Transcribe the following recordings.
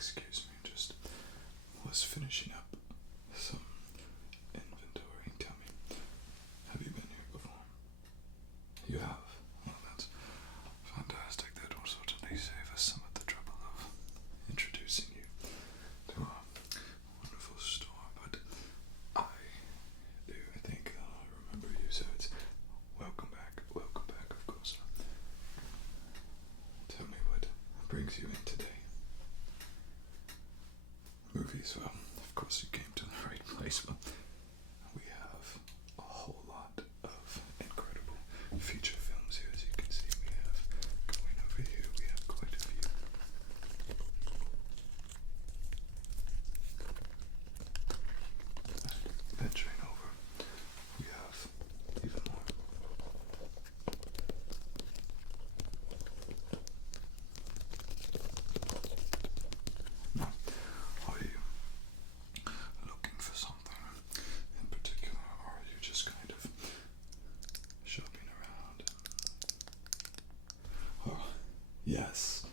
excuse me, just was finishing up some inventory. Tell me, have you been here before? You have? Well, that's fantastic. That will certainly save us some of the trouble of introducing you to our wonderful store, but I think that I remember you, so it's welcome back, of course. Tell me what brings you in today. Movies, well, of course you came to the right place. Well, we have a whole lot of incredible feature films here, as you can see. We have, going over here, we have quite a few. Venturing over, we have even more. Now, are you looking for something in particular, or are you just kind of shopping around? Oh, yes.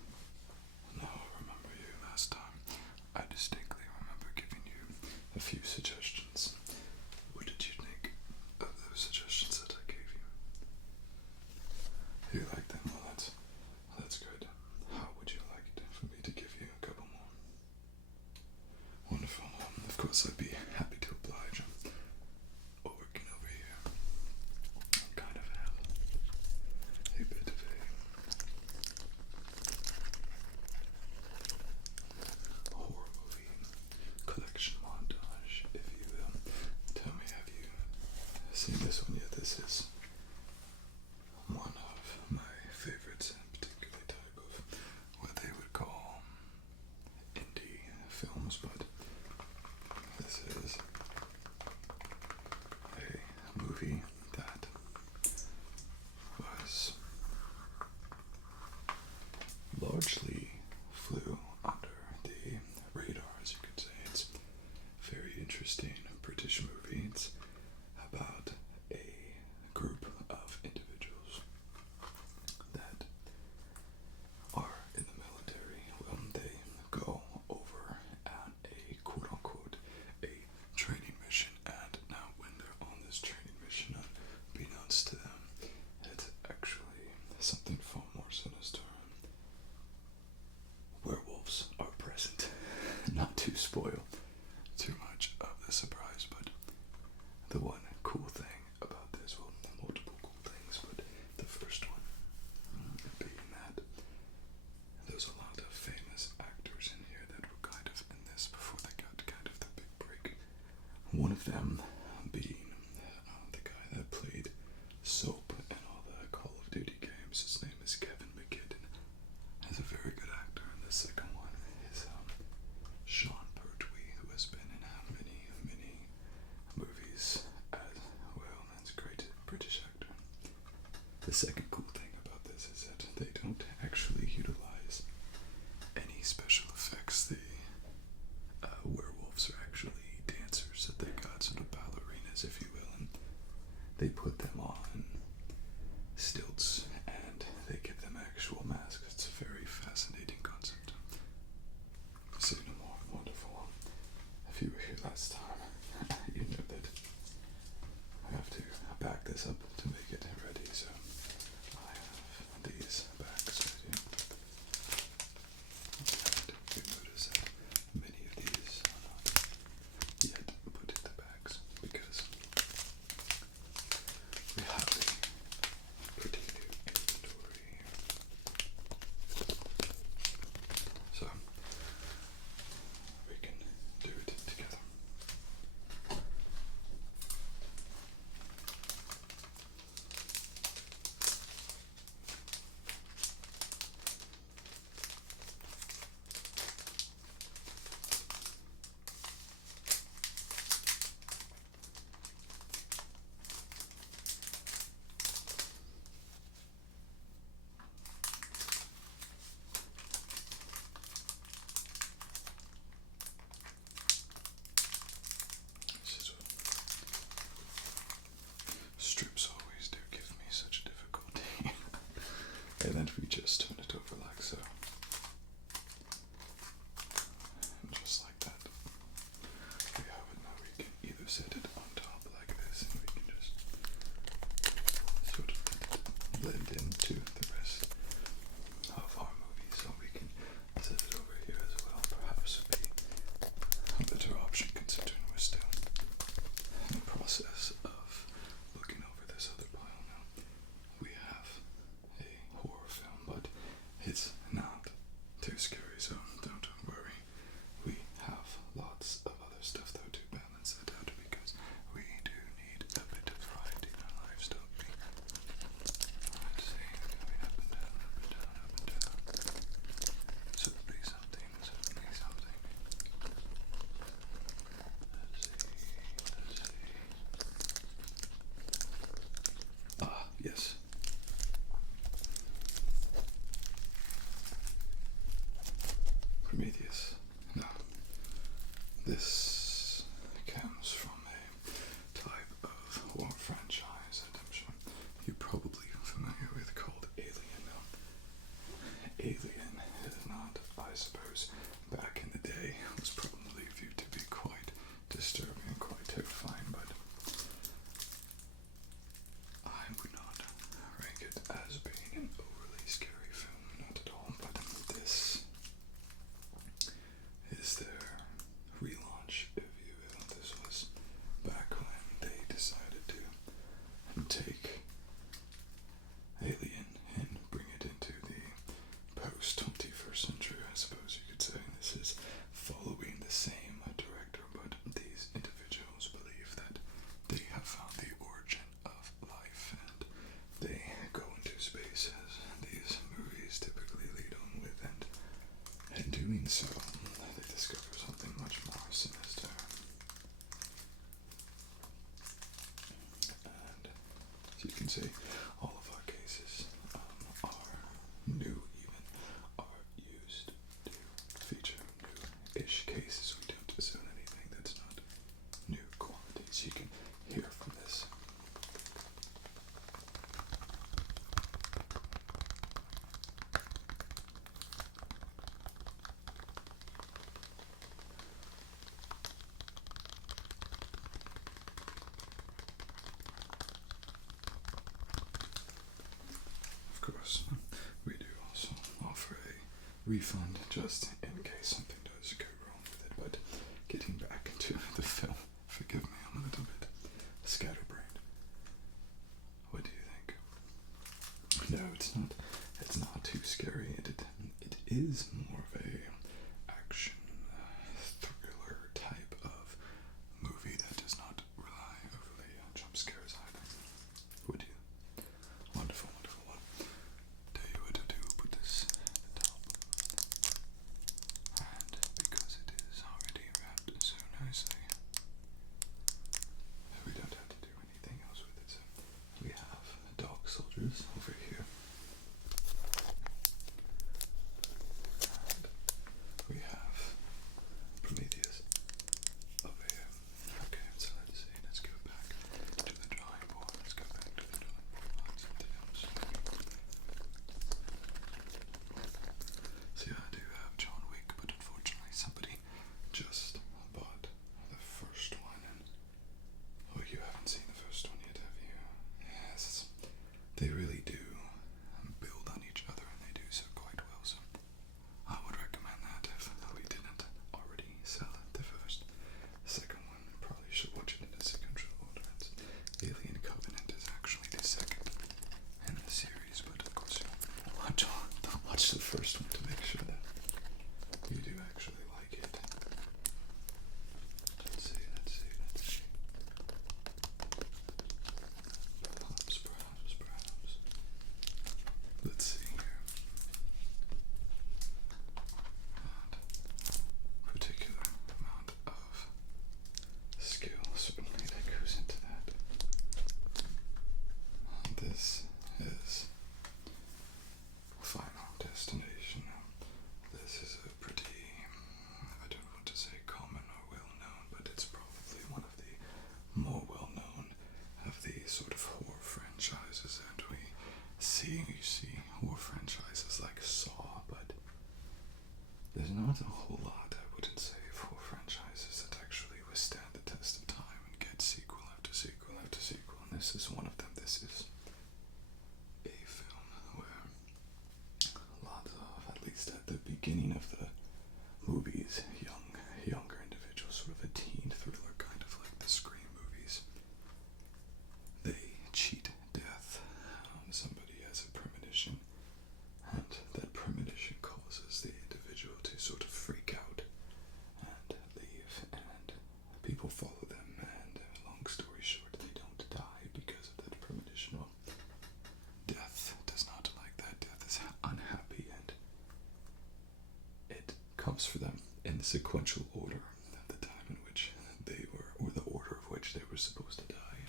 Now I remember you last time. I distinctly remember giving you a few suggestions. What did you think of those suggestions that I gave you? You like them? Well, that's good. How would you like it for me to give you a couple more? Wonderful. Of course, I'd be happy to oblige. Working over here, I kind of have a bit of a horror movie collection montage. If you tell me, have you seen this one yet? This is one of my favorites, particularly type of what they would call indie films, but this is a movie that was largely flew under the radar, as you could say. It's a very interesting British movie. It's about a group of individuals that are in the military. Well, they go over on a quote-unquote a training mission, and now when they're on this training mission, unbeknownst to them, it's actually something far more sinister. it's not too scary, so don't worry. We have lots of other stuff though to balance it out because we do need a bit of variety in our lives, don't we? Let's see, going up and down, up and down, up and down. Certainly something, certainly something. Let's see. Ah, yes. Prometheus. Now, this comes from a type of war franchise that I'm sure you're probably familiar with called Alien. Now, Alien is not, I suppose, back in the day, was probably viewed to be quite disturbing and quite terrifying, but I would not rank it as being an overly scary film, not at all, but this is their relaunch, if you will. This was back when they decided to take Alien and bring it into the post-21st century, I suppose you could say. This is following the same director, but these individuals believe that they have found the origin of life and they go into space as these movies typically lead on with, and in doing so, they discover something much more sinister. And as you can see, all of our cases are new, even are used to feature new-ish cases. We don't assume anything that's not new qualities. You can hear from this. Of course, we do also offer a refund just in case something does go wrong with it. But getting back into the film, forgive me, I'm a little bit scatterbrained. What do you think? No, it's not. It's not too scary. It is more of a action thriller type of movie that does not rely overly on jump scares either. Would you? Wonderful, wonderful. Well, tell you what to do, put this at the top. And because it is already wrapped so nicely, we don't have to do anything else with it. So we have dog soldiers over here. And we have Prometheus over here. Okay, so let's see. Let's go back to the drawing board. Let's go back to the drawing board. Find something else. See, I do have John Wick, but unfortunately somebody just bought the first one, and oh, you haven't seen the first one yet, have you? Yes, they really do build on each other, and they do so quite well. So I would recommend that if we didn't already sell the first. The second one, probably should watch it in a sequential order. It's Alien Covenant is actually the second in the series, but of course you'll watch the first one to make sure that you do actually like it. Let's see. Perhaps. Let's see here. And particular amount of skill certainly that goes into that. This is Final Destination. This is a pretty, I don't want to say common or well known, but it's probably one of the more well known of the sort of horror franchises. And you see horror franchises like Saw, but there's not a whole lot, I wouldn't say, of horror franchises that actually withstand the test of time and get sequel after sequel after sequel. And this is one of them. This is a film where lots of, at least at the beginning of the movies, younger individuals, sort of a teen thriller, kind of like the Scream movies, they cheat death. Somebody has a premonition, and that premonition photographs for them in the sequential order, the time in which they were, or the order of which they were supposed to die,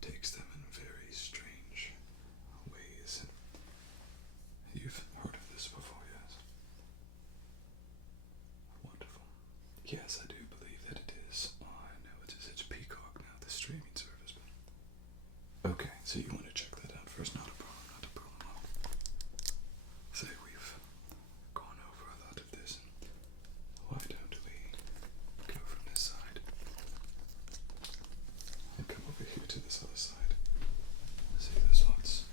takes them in very strange ways. You've heard of this before, yes? Wonderful. Yes, I do believe that it is on, what is it, Peacock now, the streaming service. But okay, so you want to check that out first? Not a problem, not a problem. Say we've gone over a lot of this. Why don't we go from this side and come over here to this other side? See, there's lots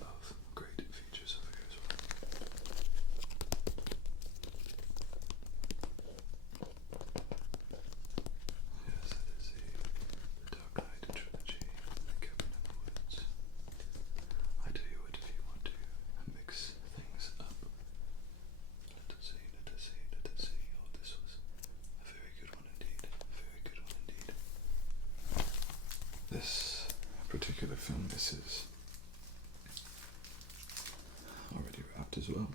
of great features over here as well. Yes, that is the Dark Knight trilogy, The Cabin in the Woods. I tell you what, if you want to mix things up, let us see. Oh, this was a very good one indeed. Very good one indeed. This particular film, this is already wrapped as well.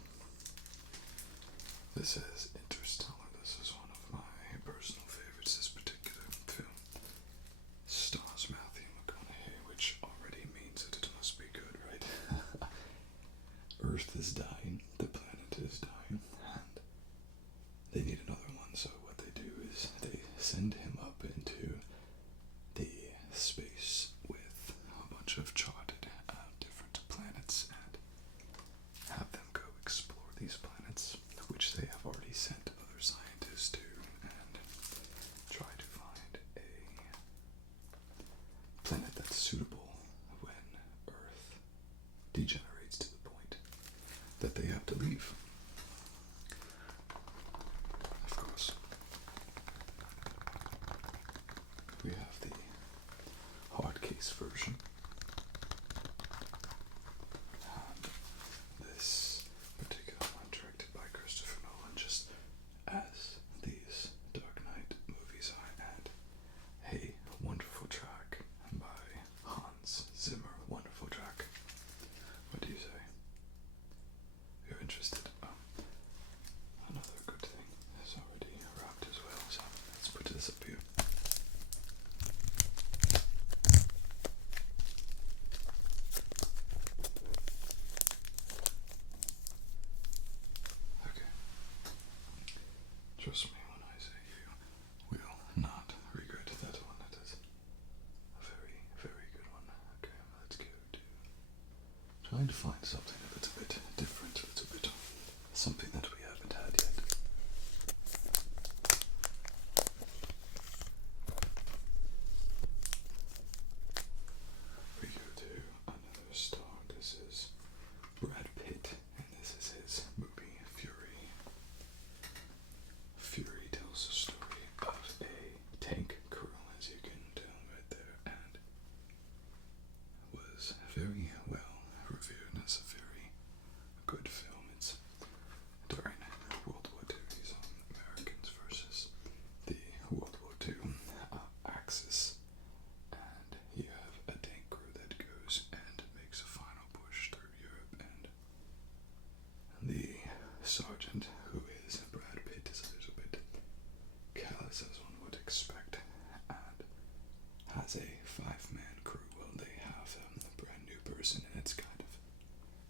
This is Interstellar. This is one of my personal favorites. This particular film stars Matthew McConaughey, which already means that it must be good, right? Earth is dying, the planet is dying, and they need another one, so what they do is they send him up into the space with a bunch of charted different planets and have them go explore these planets, which they have already sent other scientists to, and try to find a planet that's suitable when Earth degenerates to the point that they have to leave. Of course, we have the hard case version. This particular one, directed by Christopher Nolan, just as these Dark Knight movies are, and a wonderful track by Hans Zimmer. Wonderful track. What do you say? You're interested? Another good thing is already wrapped as well, so let's put this up here. Okay. Trust me when I say you will not regret that one. That is a very, very good one. Okay, let's go to trying to find something a little bit different, a little bit something that we haven't had yet. We go to another star. This is Brad Pitt, and this is his movie Fury. Fury tells the story of a tank crew, as you can tell right there, and was very well reviewed as a very good film. It's during World War II. These are Americans versus the World War II Axis, and you have a tank crew that goes and makes a final push through Europe, and the sergeant, who is Brad Pitt, is a little bit callous, as one would expect, and has a 5-man crew. Well, they have a brand new person, and it's kind of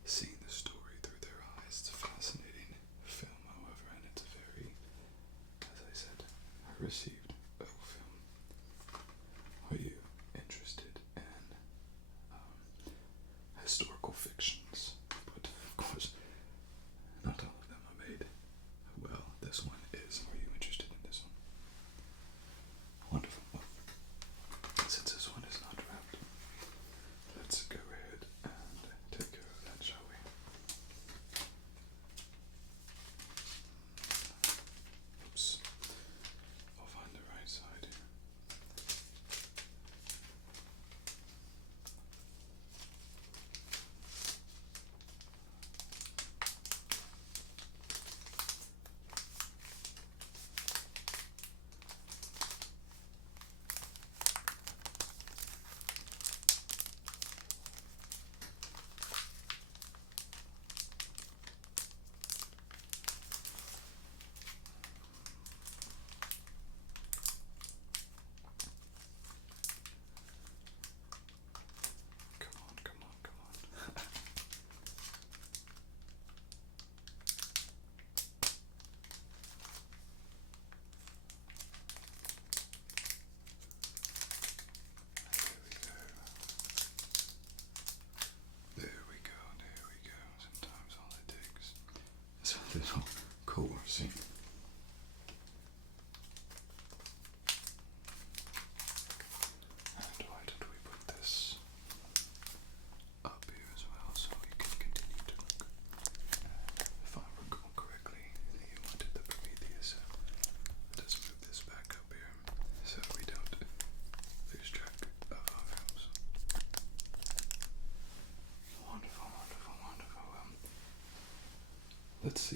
seeing the story through their eyes. It's a fascinating film, however, and it's a very, as I said, received film. Are you interested in historical fictions? But of course, not all of them are made well. This one is. Are you interested in this one? Wonderful. Well, since this one is not wrapped, let's go ahead and take care of that, shall we? Oops. I'll find the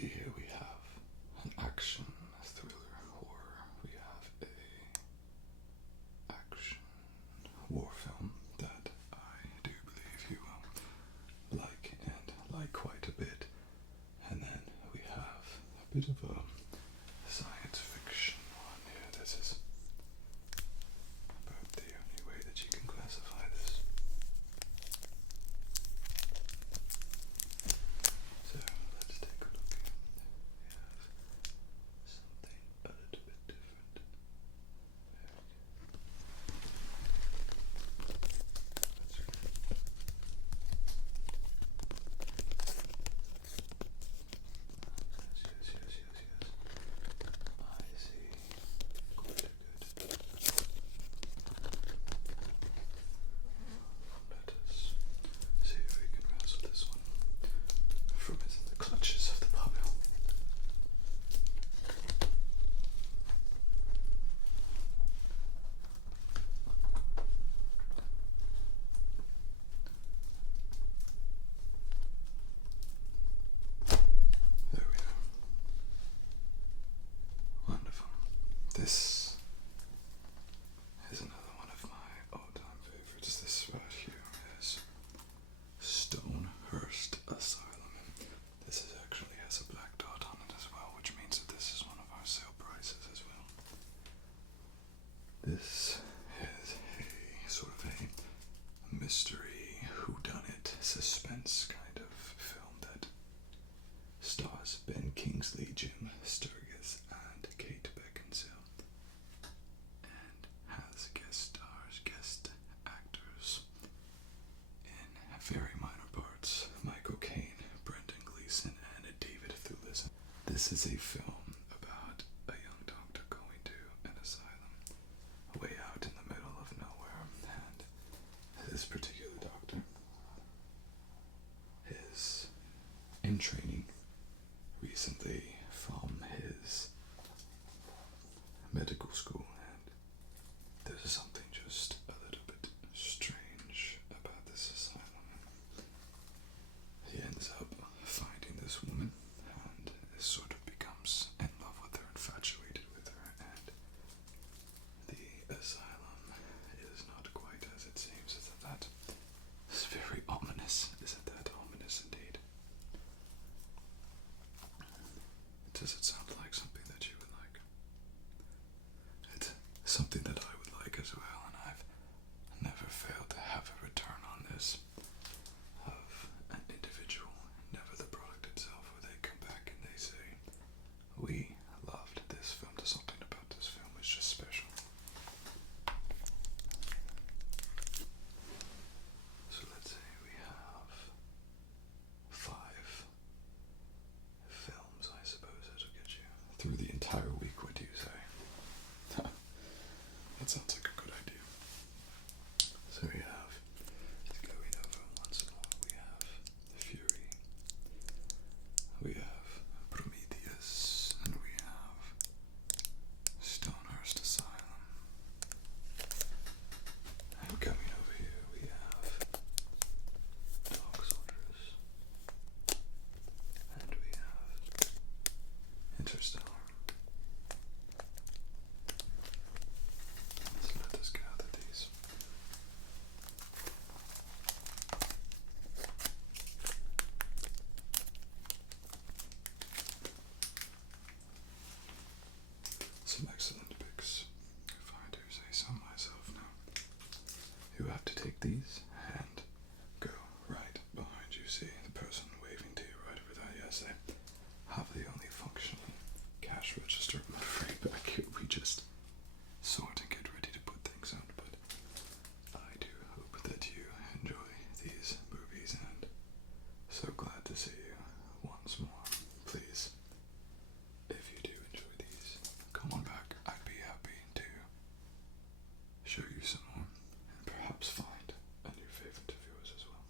see here we have an action thriller horror. We have a action war film that I do believe you will like and like quite a bit. And then we have a bit of a science fiction one here. This is about the only way that you can classify this. So let's take a look here. We have something a little bit different. Yes. I see. Quite good. Let us see if we can wrestle this one from within the clutches of the barbell. There we go. Wonderful. This is another one of my all-time favorites. This right here is Stonehurst Asylum. This actually has a black dot on it as well, which means that this is one of our sale prices as well. This is a sort of a mystery whodunit suspense kind of film that stars Ben Kingsley, Jim Sturgis, and Kate Beckinsale, and has guest actors in very minor parts: Michael Caine, Brendan Gleeson, and David Thewlis. This is a film about a young doctor going to an asylum way out in the middle of nowhere, and this particular doctor is in training recently from his medical school, and there's something just a little bit strange about this asylum. He ends up finding this woman and sort of becomes in love with her, infatuated with her, and the asylum is not quite as it seems. Isn't that? It's very ominous. Isn't that ominous indeed? Does it sound like something that you would like? It's something that I would like as well, and I've never failed to have a return on this of an individual, never the product itself, where they come back and they say, we loved this film. There's something about this film was just special. So let's say we have 5 films, I suppose, that'll get you through the entire week. What do you say? That sounds like a good idea. So we have, going over once more, we have Fury, we have Prometheus, and we have Stonehurst Asylum. And coming over here, we have Dog Soldiers, and we have Interstellar. So let us gather these. Some excellent picks, if I do say so myself now. You have to take these and go right behind you. See the person waving to you right over there? Yes, they have the only functioning cash register, I'm afraid. Back here we just sort and get ready to put things out, but I do hope that you enjoy these movies, and so glad to see you once more. Please, if you do enjoy these, come on back. I'd be happy to show you some more, and perhaps find a new favorite of yours as well.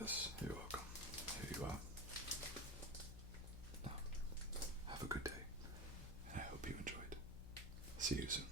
Yes, you're welcome. Here you are. Now, have a good day, and I hope you enjoyed. See you soon.